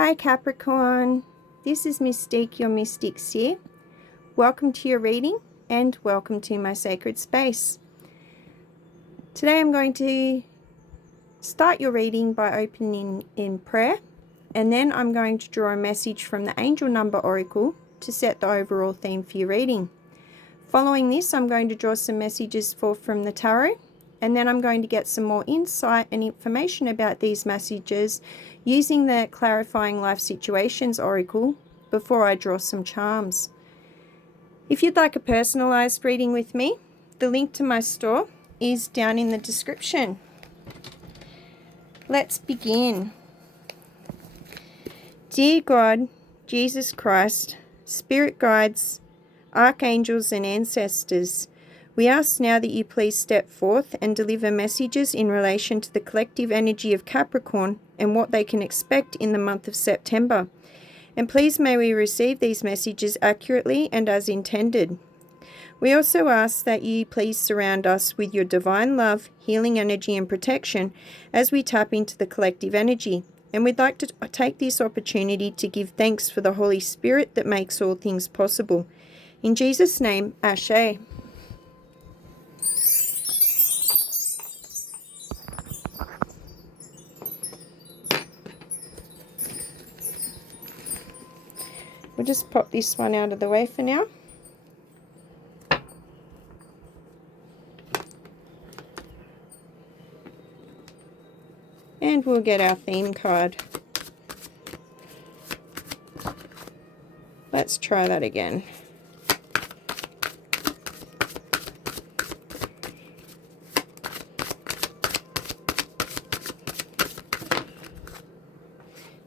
Hi Capricorn, this is Mystique, your Mystic Seer. Welcome to your reading and welcome to my sacred space. Today I'm going to start your reading by opening in prayer, and then I'm going to draw a message from the Angel Number Oracle to set the overall theme for your reading. Following this, I'm going to draw some messages from the tarot, and then I'm going to get some more insight and information about these messages using the Clarifying Life Situations Oracle before I draw some charms. If you'd like a personalised reading with me, the link to my store is down in the description. Let's begin. Dear God, Jesus Christ, Spirit Guides, Archangels and Ancestors, we ask now that you please step forth and deliver messages in relation to the collective energy of Capricorn and what they can expect in the month of September. And please may we receive these messages accurately and as intended. We also ask that you please surround us with your divine love, healing energy and protection as we tap into the collective energy. And we'd like to take this opportunity to give thanks for the Holy Spirit that makes all things possible. In Jesus' name, Ashe. We'll just pop this one out of the way for now. And we'll get our theme card. Let's try that again.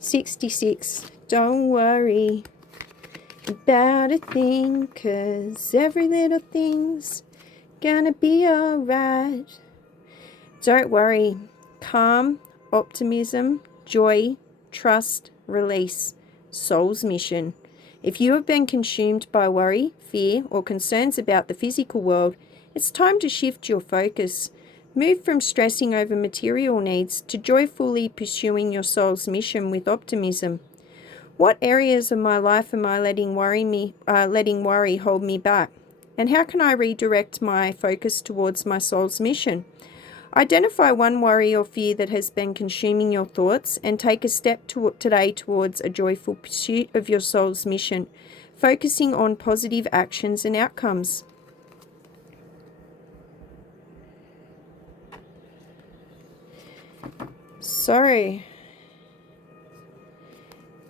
$66. Don't worry about a thing, 'cause every little thing's gonna be alright. Don't worry. Calm, optimism, joy, trust, release. Soul's mission. If you have been consumed by worry, fear, or concerns about the physical world, it's time to shift your focus. Move from stressing over material needs to joyfully pursuing your soul's mission with optimism. What areas of my life am I letting worry hold me back? And how can I redirect my focus towards my soul's mission? Identify one worry or fear that has been consuming your thoughts and take a step today towards a joyful pursuit of your soul's mission, focusing on positive actions and outcomes. So,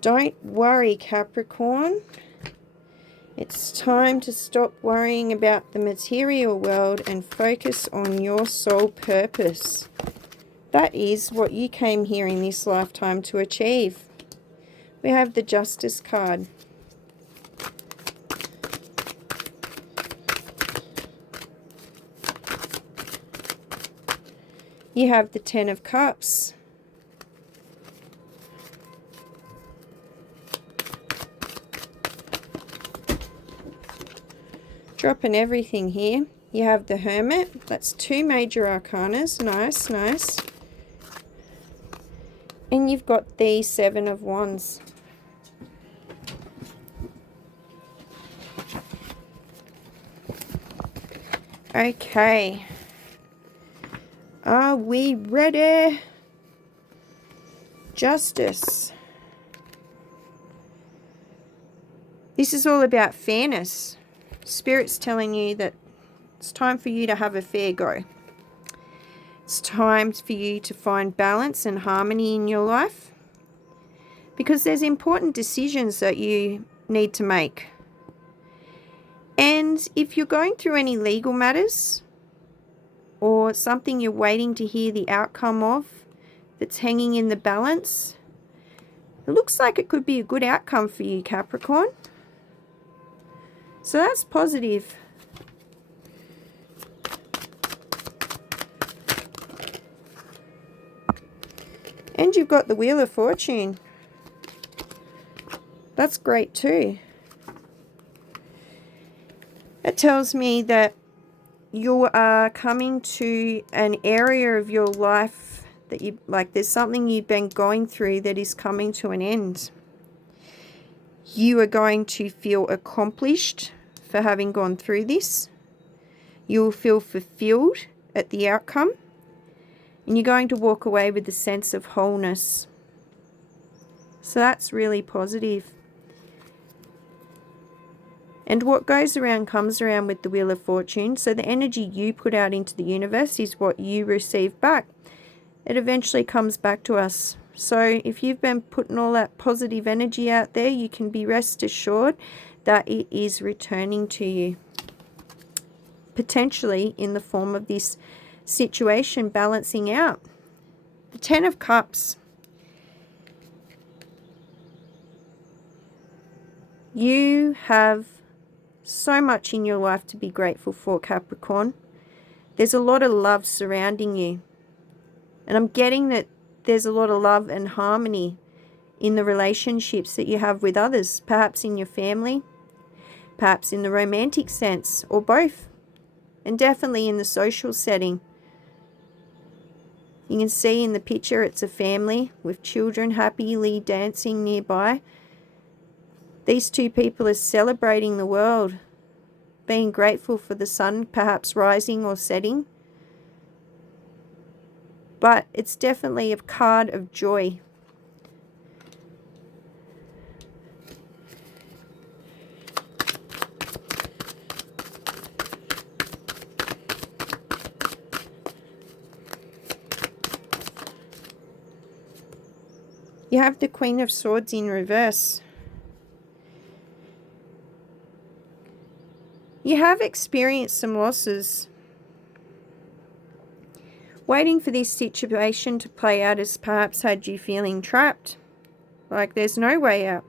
don't worry, Capricorn. It's time to stop worrying about the material world and focus on your soul purpose. That is what you came here in this lifetime to achieve. We have the Justice card. You have the Ten of Cups. Dropping everything here. You have the Hermit. That's two major arcanas. Nice, nice. And you've got the Seven of Wands. Okay. Are we ready? Justice. This is all about fairness. Spirit's telling you that it's time for you to have a fair go. It's time for you to find balance and harmony in your life, because there's important decisions that you need to make. And if you're going through any legal matters or something you're waiting to hear the outcome of that's hanging in the balance, it looks like it could be a good outcome for you, Capricorn. So that's positive. And you've got the Wheel of Fortune. That's great too. It tells me that you are coming to an area of your life that you, like there's something you've been going through that is coming to an end. You are going to feel accomplished for having gone through this. You will feel fulfilled at the outcome. And you're going to walk away with a sense of wholeness. So that's really positive. And what goes around comes around with the Wheel of Fortune. So the energy you put out into the universe is what you receive back. It eventually comes back to us. So if you've been putting all that positive energy out there, you can be rest assured that it is returning to you. Potentially in the form of this situation balancing out. The Ten of Cups. You have so much in your life to be grateful for, Capricorn. There's a lot of love surrounding you. And I'm getting that there's a lot of love and harmony in the relationships that you have with others. Perhaps in your family, perhaps in the romantic sense, or both. And definitely in the social setting. You can see in the picture it's a family with children happily dancing nearby. These two people are celebrating the world, being grateful for the sun perhaps rising or setting. But it's definitely a card of joy. You have the Queen of Swords in reverse. You have experienced some losses. Waiting for this situation to play out has perhaps had you feeling trapped. Like there's no way out.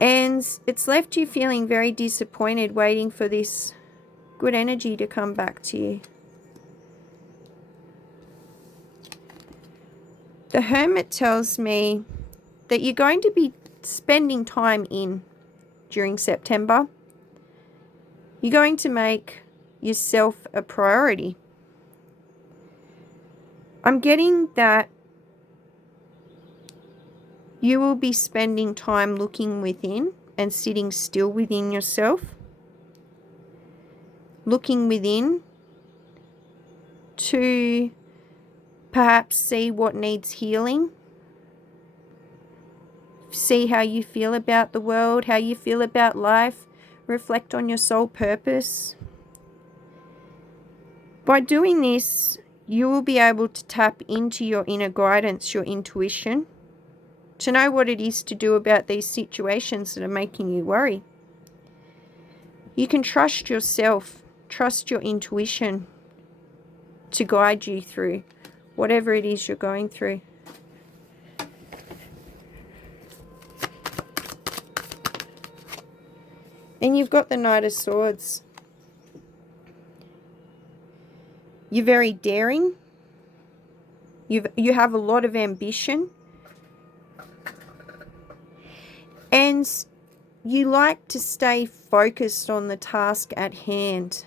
And it's left you feeling very disappointed, waiting for this good energy to come back to you. The Hermit tells me that you're going to be spending time in during September. You're going to make yourself a priority. I'm getting that you will be spending time looking within and sitting still within yourself. Looking within to perhaps see what needs healing. See how you feel about the world, how you feel about life. Reflect on your soul purpose. By doing this, you will be able to tap into your inner guidance, your intuition, to know what it is to do about these situations that are making you worry. You can trust yourself, trust your intuition to guide you through whatever it is you're going through. And you've got the Knight of Swords. You're very daring. You have a lot of ambition. And you like to stay focused on the task at hand.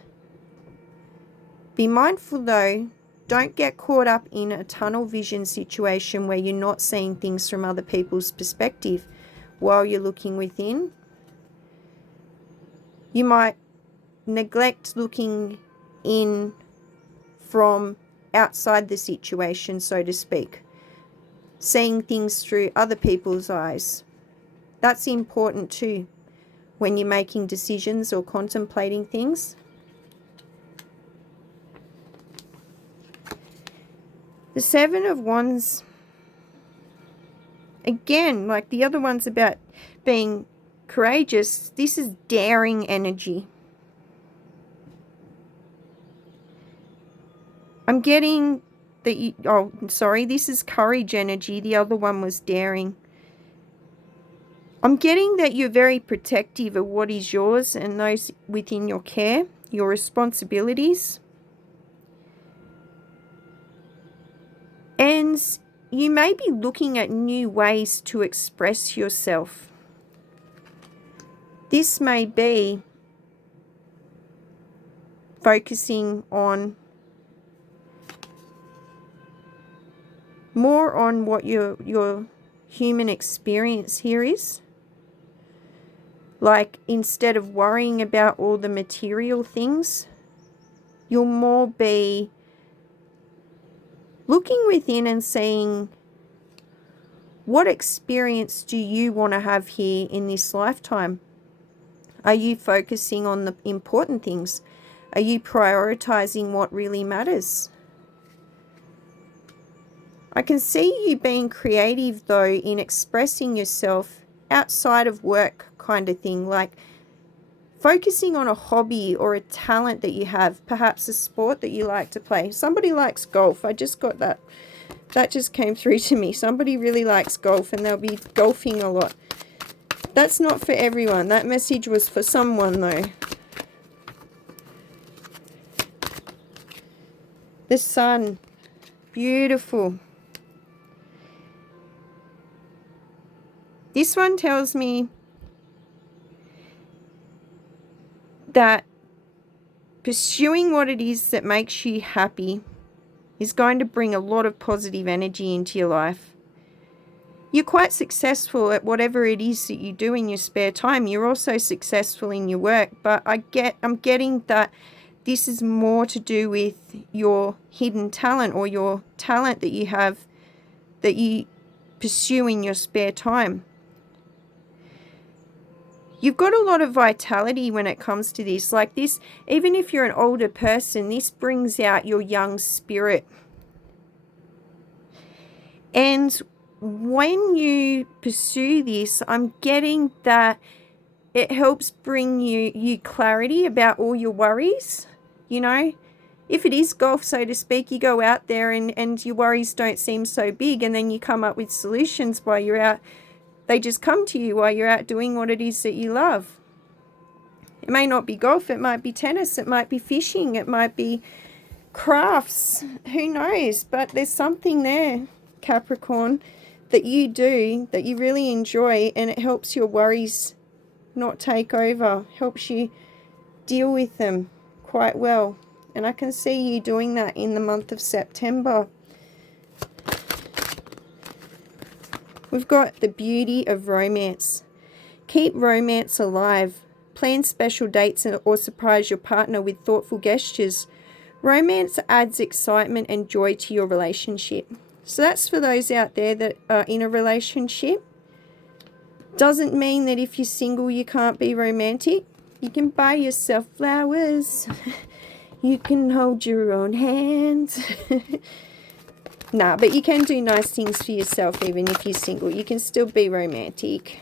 Be mindful though, don't get caught up in a tunnel vision situation where you're not seeing things from other people's perspective while you're looking within. You might neglect looking in from outside the situation, so to speak. Seeing things through other people's eyes. That's important too when you're making decisions or contemplating things. The Seven of Wands, again, like the other one's about being courageous, this is daring energy. I'm getting that you, oh, sorry, this is courage energy. The other one was daring. I'm getting that you're very protective of what is yours and those within your care, your responsibilities. And you may be looking at new ways to express yourself. This may be focusing on more on what your human experience here is. Like, instead of worrying about all the material things, you'll more be looking within and saying, what experience do you want to have here in this lifetime? Are you focusing on the important things? Are you prioritizing what really matters? I can see you being creative, though, in expressing yourself outside of work kind of thing, like focusing on a hobby or a talent that you have, perhaps a sport that you like to play. Somebody likes golf. I just got that. That just came through to me. Somebody really likes golf and they'll be golfing a lot. That's not for everyone. That message was for someone, though. The sun. Beautiful. This one tells me that pursuing what it is that makes you happy is going to bring a lot of positive energy into your life. You're quite successful at whatever it is that you do in your spare time. You're also successful in your work, but I'm getting that this is more to do with your hidden talent, or your talent that you have that you pursue in your spare time. You've got a lot of vitality when it comes to this. Like this, even if you're an older person, this brings out your young spirit. And when you pursue this, I'm getting that it helps bring you clarity about all your worries. You know, if it is golf, so to speak, you go out there and your worries don't seem so big, and then you come up with solutions while you're out. They just come to you while you're out doing what it is that you love. It may not be golf, it might be tennis, it might be fishing, it might be crafts, who knows? But there's something there, Capricorn, that you do, that you really enjoy, and it helps your worries not take over, helps you deal with them quite well. And I can see you doing that in the month of September. We've got the beauty of romance. Keep romance alive. Plan special dates or surprise your partner with thoughtful gestures. Romance adds excitement and joy to your relationship. So that's for those out there that are in a relationship. Doesn't mean that if you're single you can't be romantic. You can buy yourself flowers. You can hold your own hand. Nah, but you can do nice things for yourself even if you're single. You can still be romantic.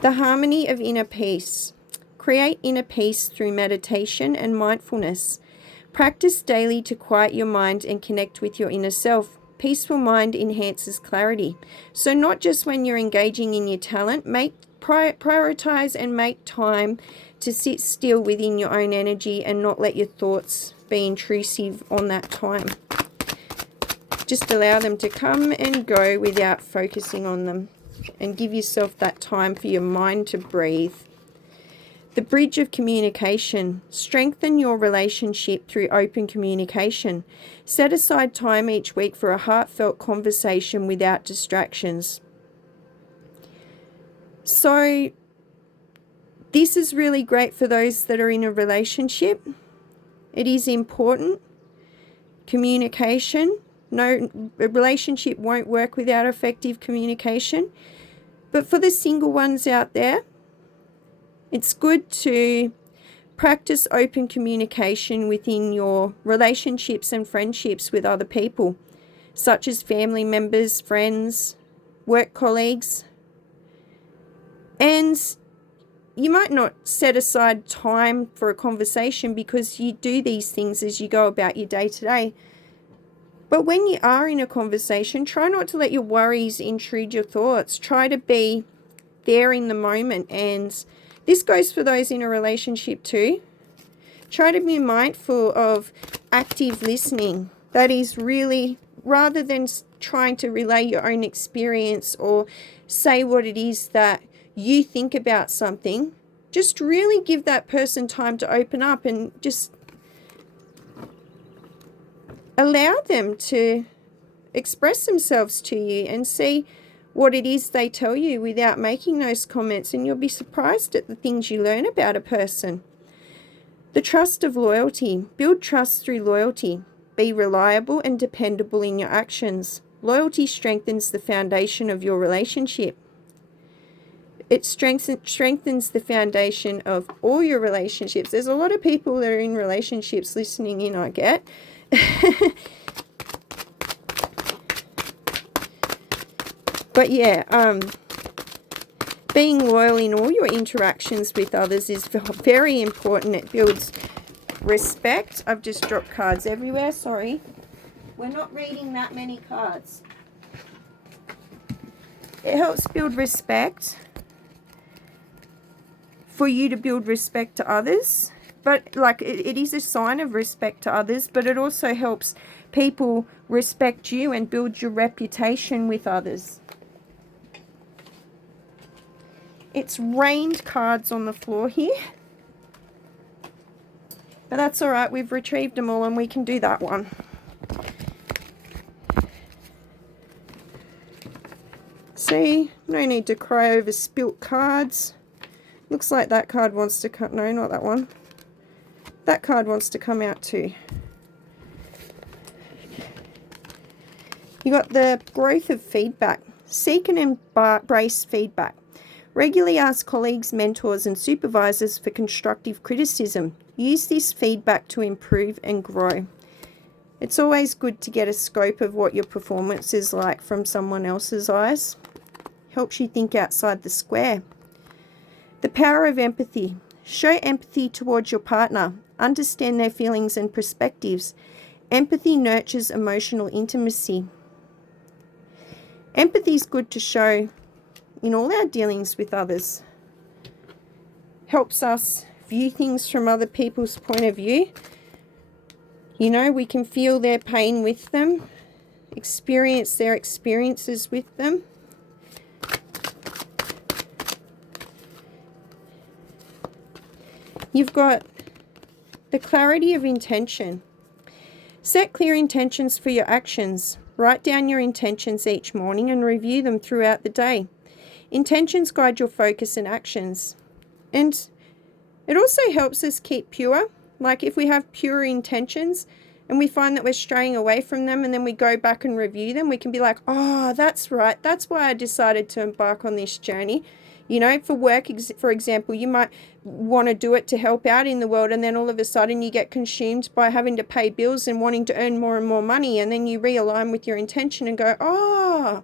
The harmony of inner peace. Create inner peace through meditation and mindfulness. Practice daily to quiet your mind and connect with your inner self. Peaceful mind enhances clarity. So not just when you're engaging in your talent, prioritize and make time to sit still within your own energy and not let your thoughts be intrusive on that time. Just allow them to come and go without focusing on them, and give yourself that time for your mind to breathe. The bridge of communication. Strengthen your relationship through open communication. Set aside time each week for a heartfelt conversation without distractions. So this is really great for those that are in a relationship. It is important. Communication. No, a relationship won't work without effective communication. But for the single ones out there, it's good to practice open communication within your relationships and friendships with other people, such as family members, friends, work colleagues. And you might not set aside time for a conversation because you do these things as you go about your day to day. But when you are in a conversation, try not to let your worries intrude your thoughts. Try to be there in the moment. And this goes for those in a relationship too. Try to be mindful of active listening. That is really, rather than trying to relay your own experience or say what it is that you think about something, just really give that person time to open up and just allow them to express themselves to you and see what it is they tell you without making those comments, and you'll be surprised at the things you learn about a person. The trust of loyalty. Build trust through loyalty. Be reliable and dependable in your actions. Loyalty strengthens the foundation of your relationship. It strengthens the foundation of all your relationships. There's a lot of people that are in relationships listening in, I get. But yeah, being loyal in all your interactions with others is very important. It builds respect. I've just dropped cards everywhere, sorry. We're not reading that many cards. It helps build respect, for you to build respect to others. But like it is a sign of respect to others, but it also helps people respect you and build your reputation with others. It's rained cards on the floor here. But that's all right. We've retrieved them all and we can do that one. See, no need to cry over spilt cards. Looks like that card wants to come. No, not that one. That card wants to come out too. You got the growth of feedback. Seek and embrace feedback. Regularly ask colleagues, mentors, and supervisors for constructive criticism. Use this feedback to improve and grow. It's always good to get a scope of what your performance is like from someone else's eyes. Helps you think outside the square. The power of empathy. Show empathy towards your partner. Understand their feelings and perspectives. Empathy nurtures emotional intimacy. Empathy is good to show in all our dealings with others. Helps us view things from other people's point of view. You know, we can feel their pain with them, experience their experiences with them. You've got the clarity of intention. Set clear intentions for your actions. Write down your intentions each morning and review them throughout the day. Intentions guide your focus and actions. And it also helps us keep pure. Like if we have pure intentions and we find that we're straying away from them and then we go back and review them, we can be like, oh, that's right. That's why I decided to embark on this journey. You know, for work, for example, you might want to do it to help out in the world, and then all of a sudden you get consumed by having to pay bills and wanting to earn more and more money, and then you realign with your intention and go, oh,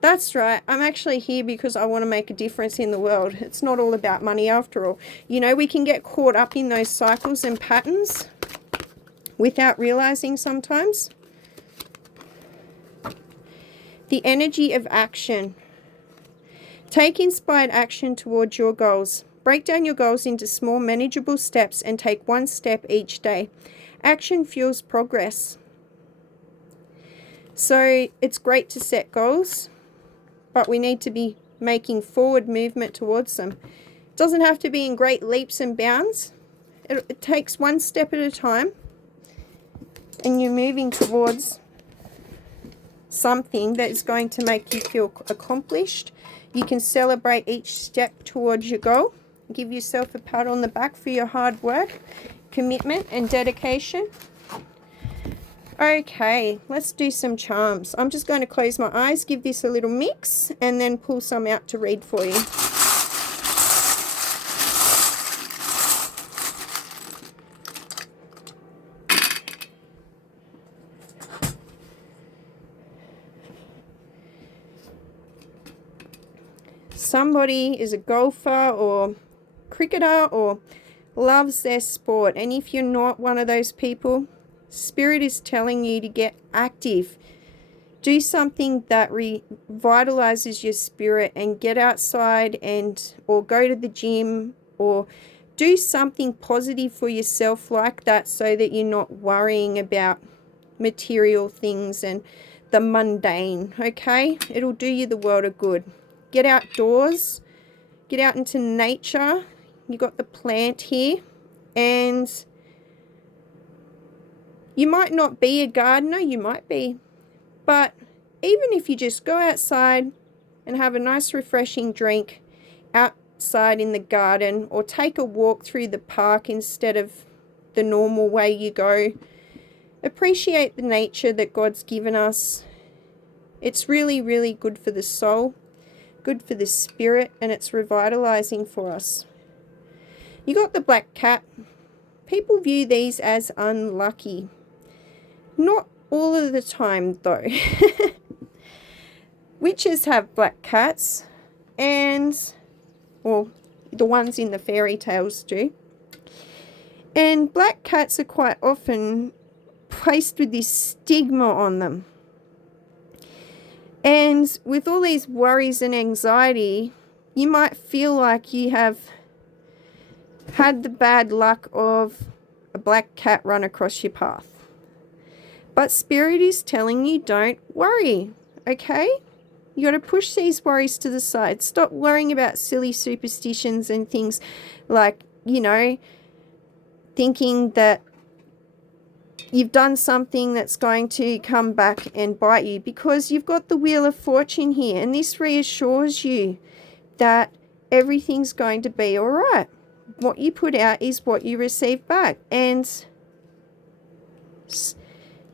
that's right. I'm actually here because I want to make a difference in the world. It's not all about money after all. You know, we can get caught up in those cycles and patterns without realizing sometimes. The energy of action. Take inspired action towards your goals. Break down your goals into small, manageable steps and take one step each day. Action fuels progress. So it's great to set goals, but we need to be making forward movement towards them. It doesn't have to be in great leaps and bounds. It takes one step at a time, and you're moving towards something that is going to make you feel accomplished. You can celebrate each step towards your goal. Give yourself a pat on the back for your hard work, commitment, and dedication. Okay, let's do some charms. I'm just going to close my eyes, give this a little mix, and then pull some out to read for you. Somebody is a golfer or cricketer or loves their sport, and if you're not one of those people, Spirit is telling you to get active. Do something that revitalizes your spirit and get outside or go to the gym or do something positive for yourself like that, so that you're not worrying about material things and the mundane, okay? It'll do you the world of good. Get outdoors, get out into nature. You got the plant here, and You might not be a gardener, you might be, but even if you just go outside and have a nice refreshing drink outside in the garden, or take a walk through the park instead of the normal way you go, appreciate the nature that God's given us. It's really, really good for the soul, good for the spirit, and it's revitalizing for us. You got the black cat. People view these as unlucky. Not all of the time, though. Witches have black cats, and, well, the ones in the fairy tales do. And black cats are quite often placed with this stigma on them. And with all these worries and anxiety, you might feel like you have had the bad luck of a black cat run across your path. But Spirit is telling you, don't worry, okay? You got to push these worries to the side. Stop worrying about silly superstitions and things like, thinking that you've done something that's going to come back and bite you, because you've got the Wheel of Fortune here, and this reassures you that everything's going to be all right. What you put out is what you receive back, and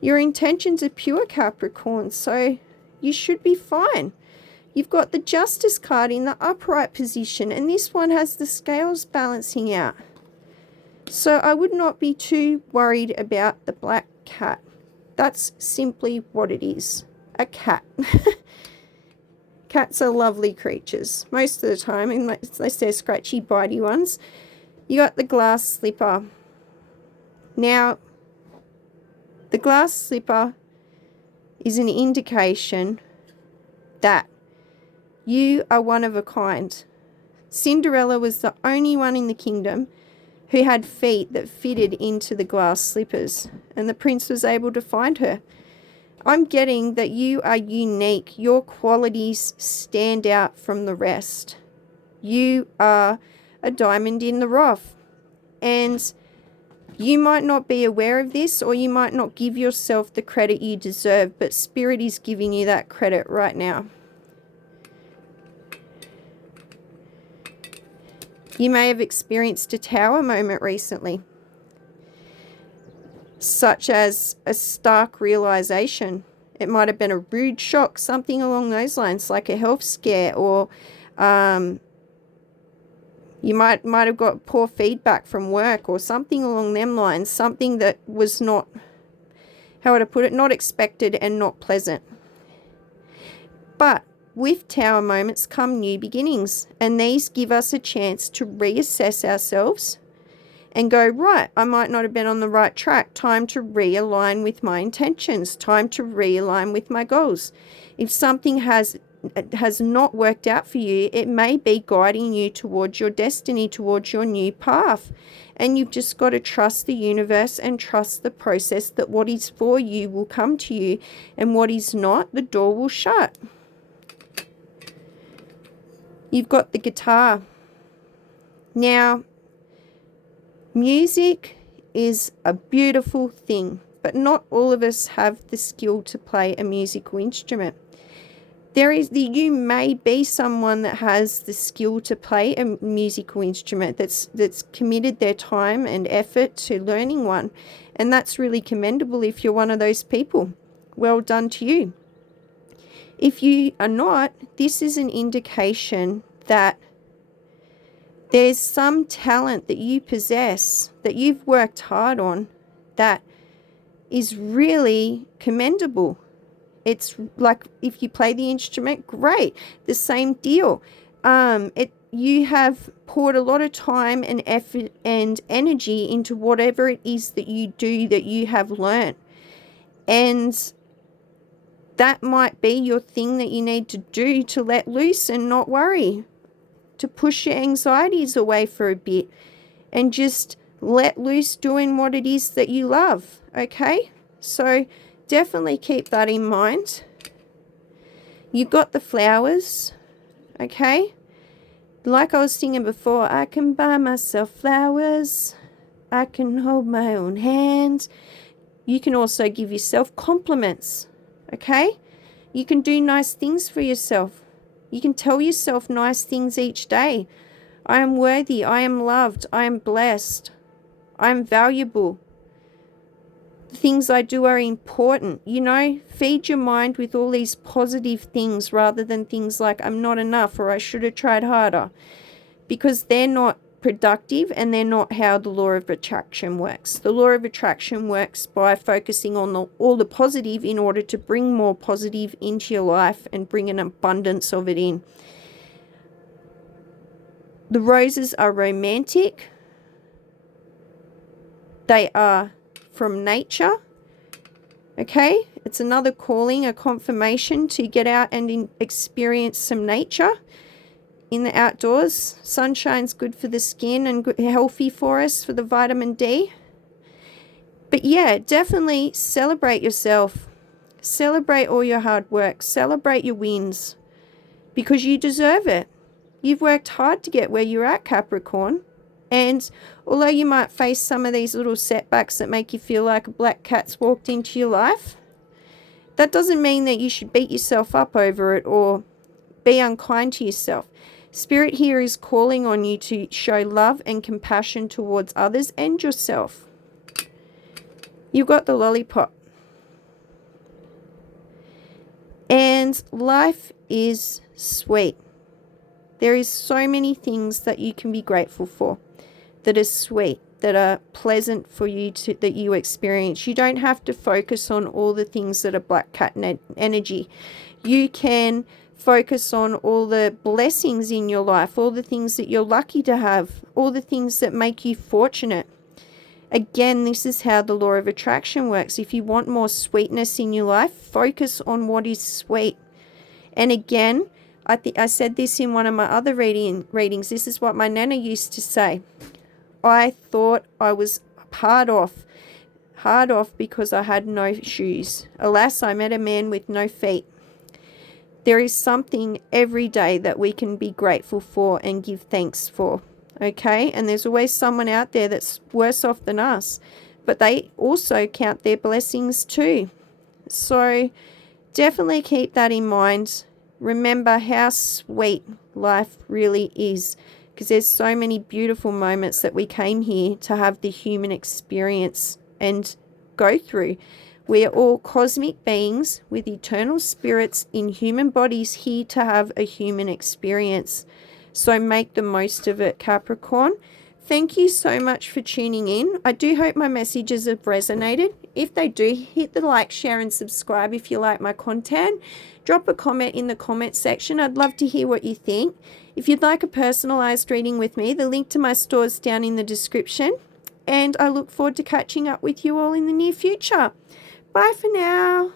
your intentions are pure, Capricorn, so you should be fine. You've got the Justice card in the upright position, and this one has the scales balancing out. So I would not be too worried about the black cat. That's simply what it is, a cat. Cats are lovely creatures most of the time, unless they're scratchy, bitey ones. You got the glass slipper. Now, the glass slipper is an indication that you are one of a kind. Cinderella was the only one in the kingdom who had feet that fitted into the glass slippers, and the prince was able to find her. I'm getting that you are unique. Your qualities stand out from the rest. You are a diamond in the rough, and you might not be aware of this, or you might not give yourself the credit you deserve, but Spirit is giving you that credit right now. You may have experienced a tower moment recently, such as a stark realization. It might have been a rude shock, something along those lines, like a health scare, or you might have got poor feedback from work, or something along them lines, something that was not, how would I put it, not expected and not pleasant. But with tower moments come new beginnings, and these give us a chance to reassess ourselves and go, right, I might not have been on the right track. Time to realign with my intentions. Time to realign with my goals. If something has not worked out for you, it may be guiding you towards your destiny, towards your new path. And you've just got to trust the universe and trust the process, that what is for you will come to you, and what is not, the door will shut. You've got the guitar. Now, music is a beautiful thing, but not all of us have the skill to play a musical instrument. You may be someone that has the skill to play a musical instrument, that's committed their time and effort to learning one, and that's really commendable if you're one of those people. Well done to you. If you are not, this is an indication that there's some talent that you possess, that you've worked hard on, that is really commendable. It's like, if you play the instrument, great. The same deal. You have poured a lot of time and effort and energy into whatever it is that you do, that you have learned. And that might be your thing that you need to do to let loose and not worry, to push your anxieties away for a bit and just let loose doing what it is that you love, okay? So definitely keep that in mind. You've got the flowers, okay? Like I was singing before, I can buy myself flowers. I can hold my own hand. You can also give yourself compliments, okay? You can do nice things for yourself. You can tell yourself nice things each day. I am worthy. I am loved. I am blessed. I am valuable. The things I do are important. You know, feed your mind with all these positive things rather than things like I'm not enough or I should have tried harder, because they're not productive and they're not how the law of attraction works. The law of attraction works by focusing on all the positive in order to bring more positive into your life and bring an abundance of it in. The roses are romantic. They are from nature. Okay, it's another calling, a confirmation to get out and experience some nature in the outdoors. Sunshine's good for the skin and good, healthy for us for the vitamin D. But yeah, definitely celebrate yourself. Celebrate all your hard work. Celebrate your wins, because you deserve it. You've worked hard to get where you're at, Capricorn. And although you might face some of these little setbacks that make you feel like a black cat's walked into your life, that doesn't mean that you should beat yourself up over it or be unkind to yourself. Spirit here is calling on you to show love and compassion towards others and yourself. You've got the lollipop. And life is sweet. There is so many things that you can be grateful for, that are sweet, that are pleasant for you that you experience. You don't have to focus on all the things that are black cat energy. You can focus on all the blessings in your life, all the things that you're lucky to have, all the things that make you fortunate. Again, this is how the law of attraction works. If you want more sweetness in your life, focus on what is sweet. And again, I said this in one of my other readings. This is what my nana used to say. I thought I was hard off because I had no shoes. Alas, I met a man with no feet. There is something every day that we can be grateful for and give thanks for, okay? And there's always someone out there that's worse off than us, but they also count their blessings too. So definitely keep that in mind. Remember how sweet life really is, because there's so many beautiful moments that we came here to have the human experience and go through. We are all cosmic beings with eternal spirits in human bodies here to have a human experience. So make the most of it, Capricorn. Thank you so much for tuning in. I do hope my messages have resonated. If they do, hit the like, share and subscribe if you like my content. Drop a comment in the comment section. I'd love to hear what you think. If you'd like a personalized reading with me, the link to my store is down in the description. And I look forward to catching up with you all in the near future. Bye for now.